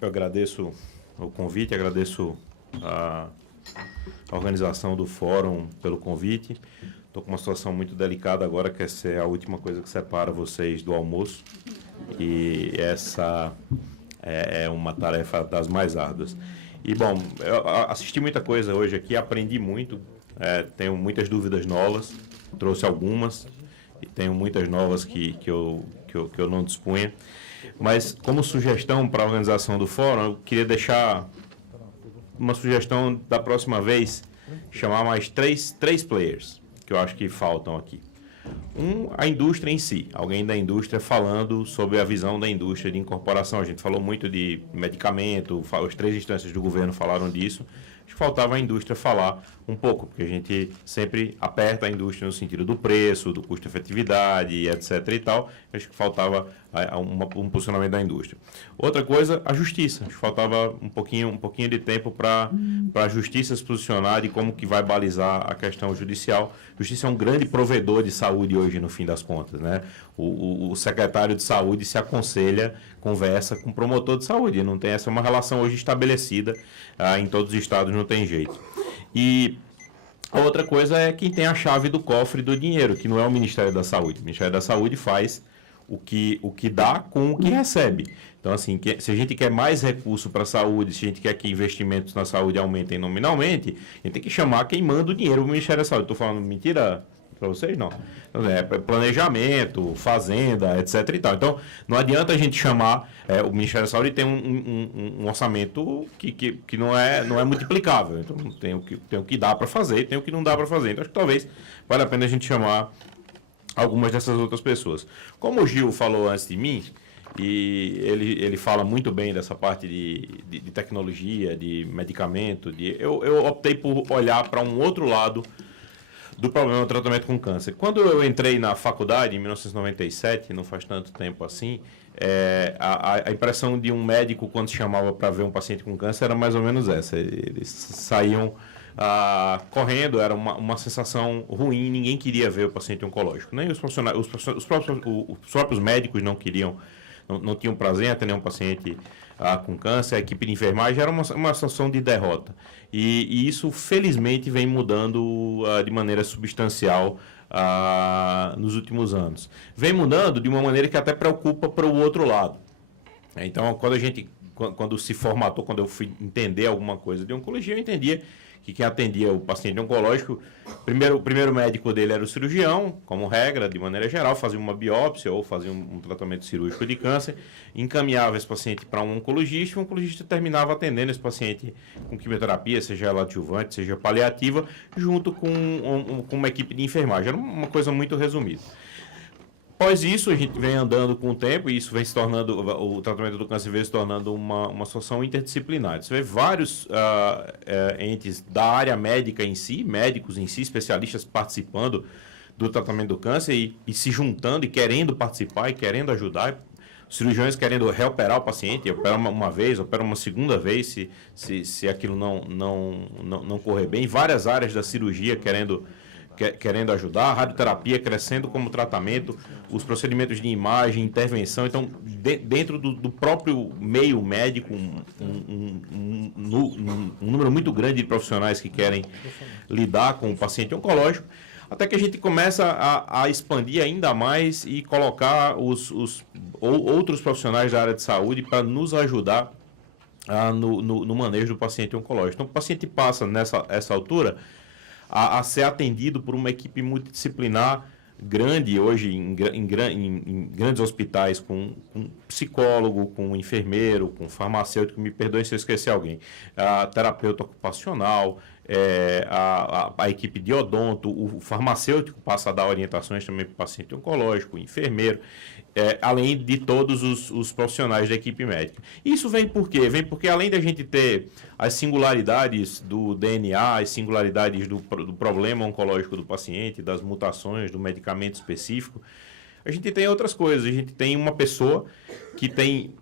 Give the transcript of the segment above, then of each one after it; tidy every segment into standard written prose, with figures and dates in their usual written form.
Eu agradeço o convite, agradeço a organização do fórum pelo convite. Estou com uma situação muito delicada agora, que essa é a última coisa que separa vocês do almoço. E essa é uma tarefa das mais árduas. E, bom, eu assisti muita coisa hoje aqui, aprendi muito, tenho muitas dúvidas novas, trouxe algumas, e tenho muitas novas que eu não dispunha. Mas, como sugestão para a organização do fórum, eu queria deixar uma sugestão da próxima vez, chamar mais três players, que eu acho que faltam aqui. A indústria em si, alguém da indústria falando sobre a visão da indústria de incorporação. A gente falou muito de medicamento, as três instâncias do governo falaram disso. Acho que faltava a indústria falar um pouco, porque a gente sempre aperta a indústria no sentido do preço, do custo-efetividade, etc. e tal. Acho que faltava um posicionamento da indústria. Outra coisa, a justiça. Acho que faltava um pouquinho de tempo para a justiça se posicionar de como que vai balizar a questão judicial. A justiça é um grande provedor de saúde hoje, no fim das contas, né? O secretário de saúde se aconselha, conversa com o promotor de saúde. Não tem essa, é uma relação hoje estabelecida em todos os estados, não tem jeito. E a outra coisa é quem tem a chave do cofre do dinheiro, que não é o Ministério da Saúde. O Ministério da Saúde faz o que dá com o que recebe. Então, assim, se a gente quer mais recurso para a saúde, se a gente quer que investimentos na saúde aumentem nominalmente, a gente tem que chamar quem manda o dinheiro para o Ministério da Saúde. Estou falando mentira para vocês? Não. Então, planejamento, fazenda, etc. e tal. Então, não adianta a gente chamar... o Ministério da Saúde tem um orçamento que não é multiplicável. Então, tem o que dá para fazer e tem o que não dá para fazer. Então, acho que talvez valha a pena a gente chamar algumas dessas outras pessoas. Como o Gil falou antes de mim, e ele fala muito bem dessa parte de tecnologia, de medicamento, eu optei por olhar para um outro lado do problema do tratamento com câncer. Quando eu entrei na faculdade, em 1997, não faz tanto tempo assim, a impressão de um médico, quando se chamava para ver um paciente com câncer, era mais ou menos essa. Eles saíam correndo, era uma sensação ruim, ninguém queria ver o paciente oncológico. Nem os profissionais, os próprios médicos não queriam, não tinham prazer em atender um paciente com câncer, a equipe de enfermagem era uma situação de derrota. E isso, felizmente, vem mudando de maneira substancial nos últimos anos. Vem mudando de uma maneira que até preocupa para o outro lado. Então, quando se formatou, quando eu fui entender alguma coisa de oncologia, eu entendia que quem atendia o paciente oncológico, o primeiro médico dele era o cirurgião, como regra, de maneira geral, fazia uma biópsia ou fazia um tratamento cirúrgico de câncer, encaminhava esse paciente para um oncologista, e o oncologista terminava atendendo esse paciente com quimioterapia, seja ela adjuvante, seja paliativa, junto com uma equipe de enfermagem. Era uma coisa muito resumida. Após isso, a gente vem andando com o tempo e isso vem se tornando, o tratamento do câncer vem se tornando uma situação interdisciplinar. Você vê vários entes da área médica em si, médicos em si, especialistas participando do tratamento do câncer e se juntando e querendo participar e querendo ajudar. Os cirurgiões querendo reoperar o paciente, opera uma vez, opera uma segunda vez, se aquilo não correr bem. Várias áreas da cirurgia querendo ajudar, a radioterapia crescendo como tratamento, os procedimentos de imagem, intervenção. Então, dentro do próprio meio médico, um número muito grande de profissionais que querem lidar com o paciente oncológico, até que a gente começa a expandir ainda mais e colocar outros profissionais da área de saúde para nos ajudar no manejo do paciente oncológico. Então, o paciente passa nessa altura a ser atendido por uma equipe multidisciplinar grande hoje em grandes hospitais, com psicólogo, com enfermeiro, com farmacêutico, me perdoe se eu esqueci alguém, terapeuta ocupacional, a equipe de odonto, o farmacêutico passa a dar orientações também para o paciente oncológico, o enfermeiro, além de todos os profissionais da equipe médica. Isso vem por quê? Vem porque além da gente ter as singularidades do DNA, as singularidades do problema oncológico do paciente, das mutações, do medicamento específico, a gente tem outras coisas. A gente tem uma pessoa que tem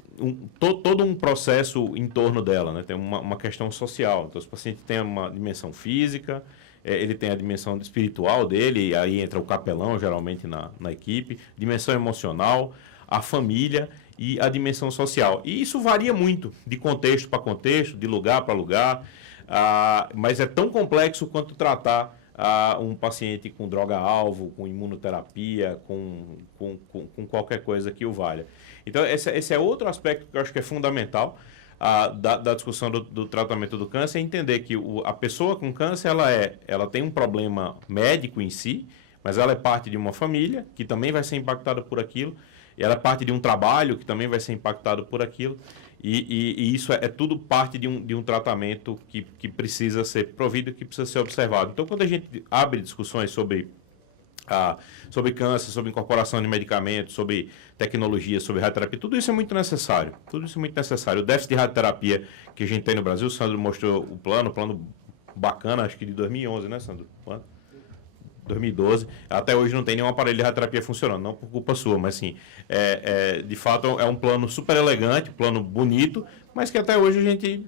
todo um processo em torno dela, né? Tem uma questão social. Então, o paciente tem uma dimensão física, ele tem a dimensão espiritual dele, e aí entra o capelão, geralmente, na equipe, dimensão emocional, a família e a dimensão social. E isso varia muito, de contexto para contexto, de lugar para lugar, mas é tão complexo quanto tratar um paciente com droga-alvo, com imunoterapia, com qualquer coisa que o valha. Então, esse é outro aspecto que eu acho que é fundamental da discussão do tratamento do câncer, é entender que a pessoa com câncer, ela tem um problema médico em si, mas ela é parte de uma família que também vai ser impactada por aquilo, e ela é parte de um trabalho que também vai ser impactado por aquilo, e isso é tudo parte de um tratamento que precisa ser provido, que precisa ser observado. Então, quando a gente abre discussões sobre câncer, sobre incorporação de medicamentos, sobre tecnologia, sobre radioterapia, tudo isso é muito necessário. Tudo isso é muito necessário. O déficit de radioterapia que a gente tem no Brasil, o Sandro mostrou o plano bacana, acho que de 2011, né, Sandro? 2012. Até hoje não tem nenhum aparelho de radioterapia funcionando, não por culpa sua, mas sim, de fato é um plano super elegante, plano bonito, mas que até hoje a gente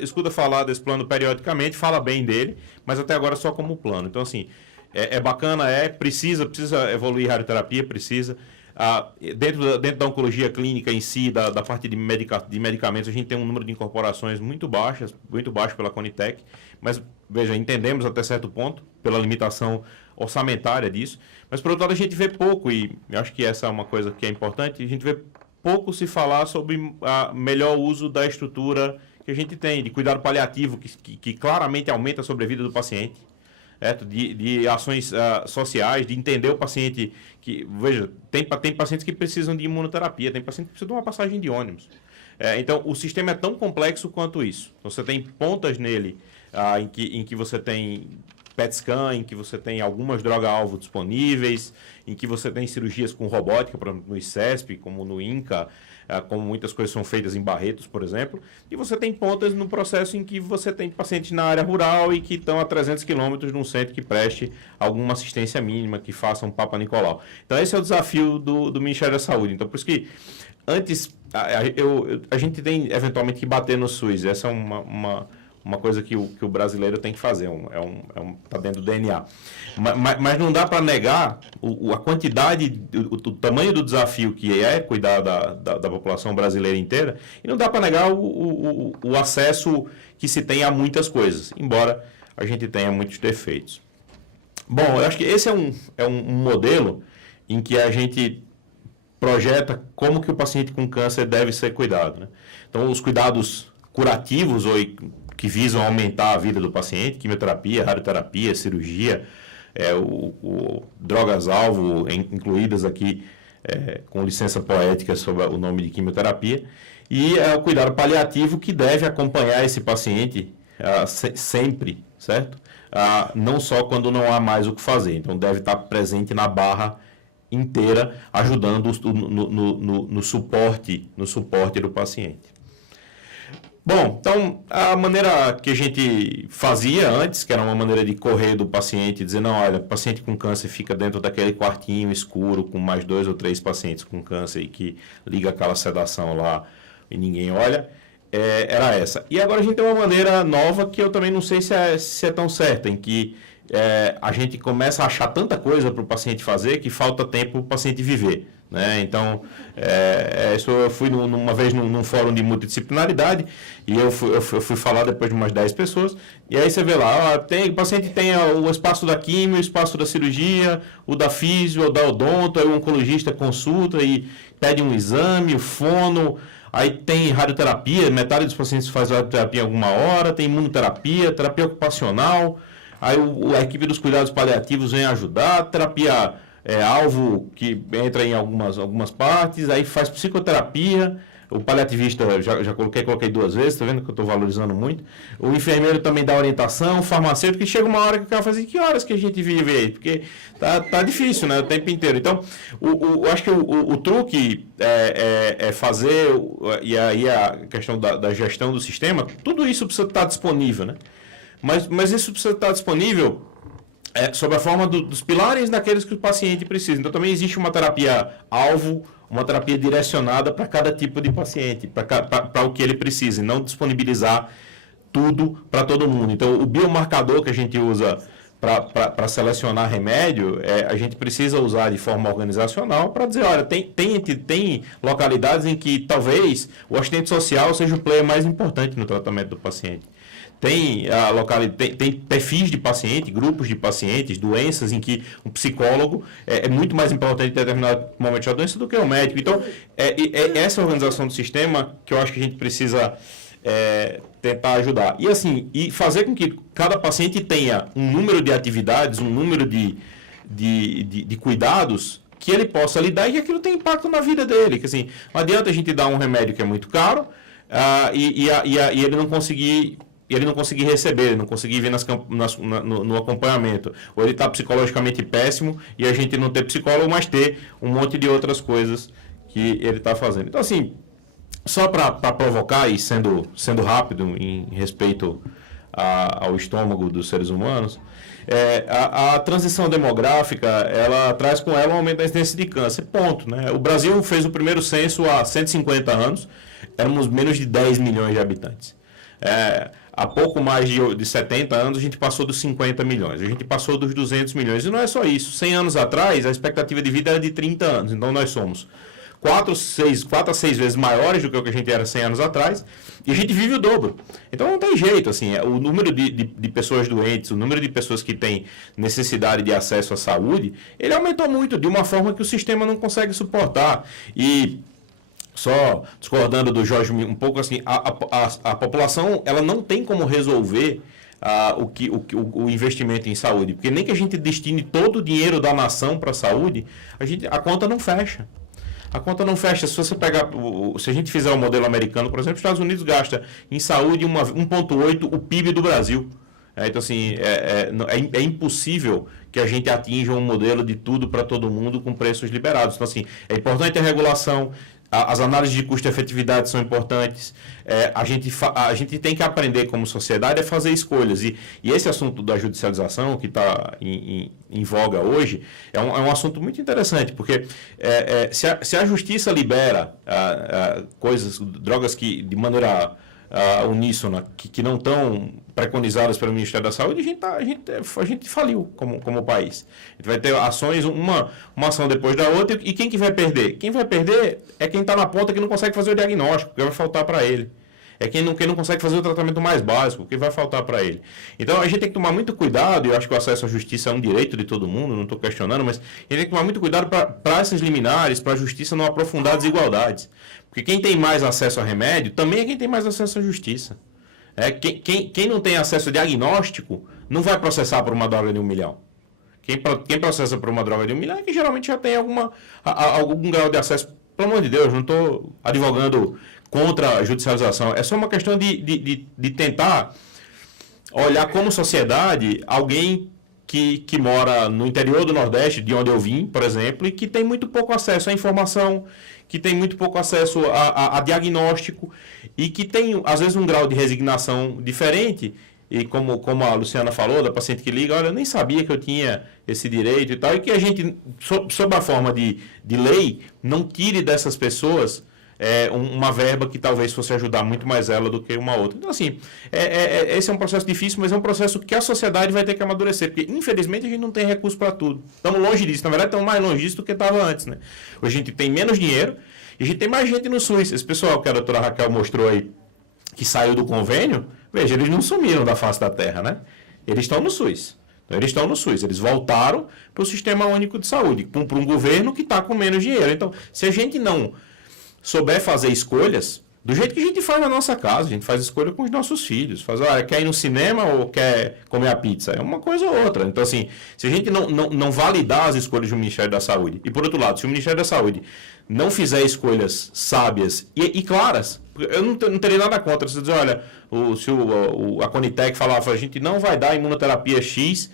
escuta falar desse plano periodicamente, fala bem dele, mas até agora só como plano. Então, assim, é bacana, precisa evoluir a radioterapia, precisa. Dentro da oncologia clínica em si, da parte de medicamentos, a gente tem um número de incorporações muito baixo pela Conitec, mas, veja, entendemos até certo ponto, pela limitação orçamentária disso, mas, por outro lado, a gente vê pouco, e eu acho que essa é uma coisa que é importante, a gente vê pouco se falar sobre o melhor uso da estrutura que a gente tem, de cuidado paliativo, que claramente aumenta a sobrevida do paciente, de ações sociais, de entender o paciente, veja, tem pacientes que precisam de imunoterapia, tem pacientes que precisam de uma passagem de ônibus. Então, o sistema é tão complexo quanto isso. Então, você tem pontas nele em que você tem PET scan, em que você tem algumas drogas-alvo disponíveis, em que você tem cirurgias com robótica, por exemplo, no ICESP, como no INCA, como muitas coisas são feitas em Barretos, por exemplo, e você tem pontas no processo em que você tem pacientes na área rural e que estão a 300 quilômetros de um centro que preste alguma assistência mínima, que faça um Papa Nicolau. Então, esse é o desafio do Ministério da Saúde. Então, por isso que antes, a gente tem eventualmente que bater no SUS. Essa é uma coisa que o brasileiro tem que fazer, tá dentro do DNA. Mas não dá para negar a quantidade, o tamanho do desafio que é cuidar da população brasileira inteira, e não dá para negar o acesso que se tem a muitas coisas, embora a gente tenha muitos defeitos. Bom, eu acho que esse é um modelo em que a gente projeta como que o paciente com câncer deve ser cuidado, né? Então, os cuidados curativos ou que visam aumentar a vida do paciente, quimioterapia, radioterapia, cirurgia, drogas-alvo, incluídas aqui com licença poética sobre o nome de quimioterapia, e o cuidado paliativo que deve acompanhar esse paciente sempre, certo? Não só quando não há mais o que fazer, então deve estar presente na barra inteira, ajudando no suporte do paciente. Bom, então, a maneira que a gente fazia antes, que era uma maneira de correr do paciente, dizer, não, olha, o paciente com câncer fica dentro daquele quartinho escuro com mais 2 ou 3 pacientes com câncer e que liga aquela sedação lá e ninguém olha, era essa. E agora a gente tem uma maneira nova que eu também não sei se é tão certa, em que a gente começa a achar tanta coisa para o paciente fazer que falta tempo para o paciente viver. Né? Então, eu fui uma vez num fórum de multidisciplinaridade e eu fui falar depois de umas 10 pessoas, e aí você vê lá, o paciente tem o espaço da quimio, o espaço da cirurgia, o da físio, o da odonto, aí o oncologista consulta e pede um exame, o fono, aí tem radioterapia, metade dos pacientes faz radioterapia em alguma hora, tem imunoterapia, terapia ocupacional, aí a equipe dos cuidados paliativos vem ajudar, terapia alvo que entra em algumas partes, aí faz psicoterapia, o paliativista já coloquei 2 vezes, tá vendo que eu estou valorizando muito, o enfermeiro também dá orientação, o farmacêutico, que chega uma hora que o cara fala assim, que horas que a gente vive aí? Porque tá difícil, né, o tempo inteiro. Então, acho que o truque é fazer, e aí a questão da gestão do sistema, tudo isso precisa estar disponível, né? Mas isso precisa estar disponível sob a forma dos pilares daqueles que o paciente precisa. Então, também existe uma terapia-alvo, uma terapia direcionada para cada tipo de paciente, para o que ele precisa, e não disponibilizar tudo para todo mundo. Então, o biomarcador que a gente usa para selecionar remédio, a gente precisa usar de forma organizacional para dizer, olha, tem localidades em que talvez o assistente social seja o player mais importante no tratamento do paciente. Tem perfis de paciente, grupos de pacientes, doenças em que um psicólogo é muito mais importante em determinado momento da doença do que o médico. Então, essa organização do sistema que eu acho que a gente precisa tentar ajudar. E assim, fazer com que cada paciente tenha um número de atividades, um número de cuidados que ele possa lidar e que aquilo tenha impacto na vida dele. Que, assim, não adianta a gente dar um remédio que é muito caro e ele não conseguir... ele não conseguir receber, ele não conseguir vir no acompanhamento. Ou ele está psicologicamente péssimo e a gente não ter psicólogo, mas ter um monte de outras coisas que ele está fazendo. Então, assim, só para provocar e sendo rápido em respeito ao estômago dos seres humanos, a transição demográfica, ela traz com ela um aumento da incidência de câncer, ponto, né? O Brasil fez o primeiro censo há 150 anos, éramos menos de 10 milhões de habitantes. Há pouco mais de 70 anos, a gente passou dos 50 milhões, a gente passou dos 200 milhões. E não é só isso. 100 anos atrás, a expectativa de vida era de 30 anos. Então, nós somos 4 a 6 vezes maiores do que o que a gente era 100 anos atrás, e a gente vive o dobro. Então, não tem jeito. Assim, o número de pessoas doentes, o número de pessoas que têm necessidade de acesso à saúde, ele aumentou muito, de uma forma que o sistema não consegue suportar. E... só discordando do Jorge um pouco, assim, a população ela não tem como resolver o investimento em saúde, porque nem que a gente destine todo o dinheiro da nação para a saúde, a conta não fecha. A conta não fecha. Se você pegar, se a gente fizer o modelo americano, por exemplo, os Estados Unidos gasta em saúde 1,8 o PIB do Brasil. Então, assim, é impossível que a gente atinja um modelo de tudo para todo mundo com preços liberados. Então, assim, é importante a regulação. As análises de custo-efetividade são importantes. A gente tem que aprender como sociedade a fazer escolhas. E esse assunto da judicialização, que está em voga hoje, é um assunto muito interessante, porque se a justiça libera drogas que, de maneira uníssona, que não estão preconizadas pelo Ministério da Saúde, a gente faliu como país. A gente vai ter ações, uma ação depois da outra, e quem que vai perder? Quem vai perder é quem está na ponta que não consegue fazer o diagnóstico, que vai faltar para ele. É quem não consegue fazer o tratamento mais básico, que vai faltar para ele. Então, a gente tem que tomar muito cuidado, e eu acho que o acesso à justiça é um direito de todo mundo, não estou questionando, mas a gente tem que tomar muito cuidado para essas liminares, para a justiça não aprofundar desigualdades. Porque quem tem mais acesso a remédio também é quem tem mais acesso à justiça. Quem não tem acesso a diagnóstico não vai processar por uma droga de 1 milhão. Quem processa por uma droga de 1 milhão é que geralmente já tem algum grau de acesso. Pelo amor de Deus, não estou advogando contra a judicialização. É só uma questão de tentar olhar como sociedade alguém que mora no interior do Nordeste, de onde eu vim, por exemplo, e que tem muito pouco acesso à informação, que tem muito pouco acesso a diagnóstico e que tem, às vezes, um grau de resignação diferente. E como a Luciana falou, da paciente que liga, olha, eu nem sabia que eu tinha esse direito e tal, e que a gente, sob a forma de lei, não tire dessas pessoas uma verba que talvez fosse ajudar muito mais ela do que uma outra. Então, assim, esse é um processo difícil, mas é um processo que a sociedade vai ter que amadurecer, porque, infelizmente, a gente não tem recurso para tudo. Estamos longe disso. Na verdade, estamos mais longe disso do que estava antes, né? Hoje a gente tem menos dinheiro e a gente tem mais gente no SUS. Esse pessoal que a doutora Raquel mostrou aí, que saiu do convênio, veja, eles não sumiram da face da terra, né? Eles estão no SUS. Então, eles estão no SUS. Eles voltaram para o Sistema Único de Saúde, para um governo que está com menos dinheiro. Então, se a gente não souber fazer escolhas, do jeito que a gente faz na nossa casa, a gente faz escolha com os nossos filhos. Quer ir no cinema ou quer comer a pizza? É uma coisa ou outra. Então, assim, se a gente não validar as escolhas do Ministério da Saúde, e por outro lado, se o Ministério da Saúde não fizer escolhas sábias e claras, eu não teria nada contra você dizer, olha, se a Conitec falava, a gente não vai dar imunoterapia X,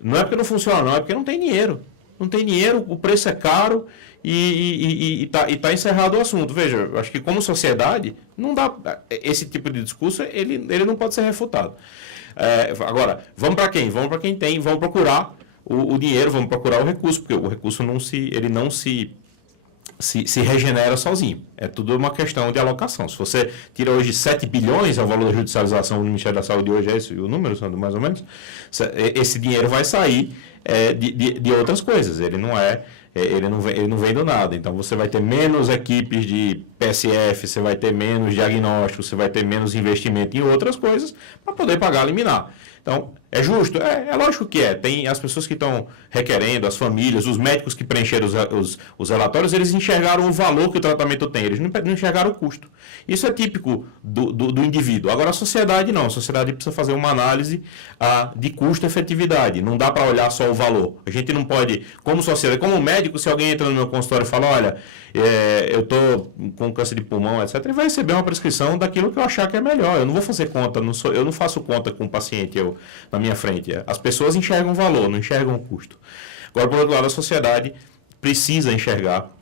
não é porque não funciona, não, é porque não tem dinheiro. Não tem dinheiro, o preço é caro e tá encerrado o assunto. Veja, eu acho que como sociedade, não dá, esse tipo de discurso, ele não pode ser refutado. Agora, vamos para quem? Vamos para quem tem, vamos procurar o dinheiro, vamos procurar o recurso, porque o recurso não se se regenera sozinho. É tudo uma questão de alocação. Se você tira hoje 7 bilhões, é o valor da judicialização do Ministério da Saúde hoje, é esse o número, Sandro, mais ou menos, esse dinheiro vai sair de outras coisas. Ele não vem do nada. Então, você vai ter menos equipes de PSF, você vai ter menos diagnóstico, você vai ter menos investimento em outras coisas para poder pagar a liminar. Então, é justo? É lógico que é. Tem as pessoas que estão requerendo, as famílias, os médicos que preencheram os relatórios, eles enxergaram o valor que o tratamento tem, eles não enxergaram o custo. Isso é típico do indivíduo. Agora, a sociedade não. A sociedade precisa fazer uma análise de custo-efetividade. Não dá para olhar só o valor. A gente não pode, como sociedade, como médico, se alguém entra no meu consultório e fala, olha, eu estou com câncer de pulmão, etc., ele vai receber uma prescrição daquilo que eu achar que é melhor. Eu não vou fazer conta, eu não faço conta com o paciente na minha frente. As pessoas enxergam o valor, não enxergam o custo. Agora, por outro lado, a sociedade precisa enxergar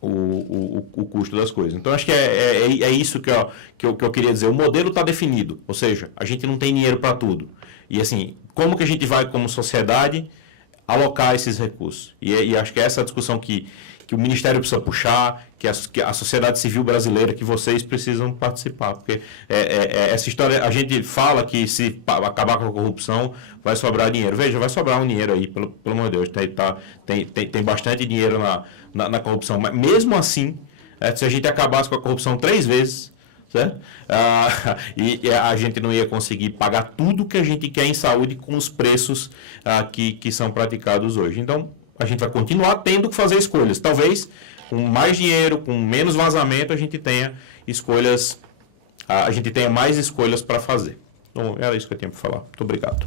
o custo das coisas. Então, acho que é isso que eu queria dizer. O modelo está definido, ou seja, a gente não tem dinheiro para tudo. E assim, como que a gente vai, como sociedade, alocar esses recursos? E acho que é essa a discussão que o Ministério precisa puxar, que a sociedade civil brasileira, que vocês precisam participar. Porque essa história, a gente fala que se acabar com a corrupção, vai sobrar dinheiro. Veja, vai sobrar um dinheiro aí, pelo amor de Deus. Tem bastante dinheiro na corrupção. Mas mesmo assim, se a gente acabasse com a corrupção 3 vezes, certo? E a gente não ia conseguir pagar tudo que a gente quer em saúde com os preços que são praticados hoje. Então, a gente vai continuar tendo que fazer escolhas. Talvez com mais dinheiro, com menos vazamento, a gente tenha mais escolhas para fazer. Então, era isso que eu tinha para falar. Muito obrigado.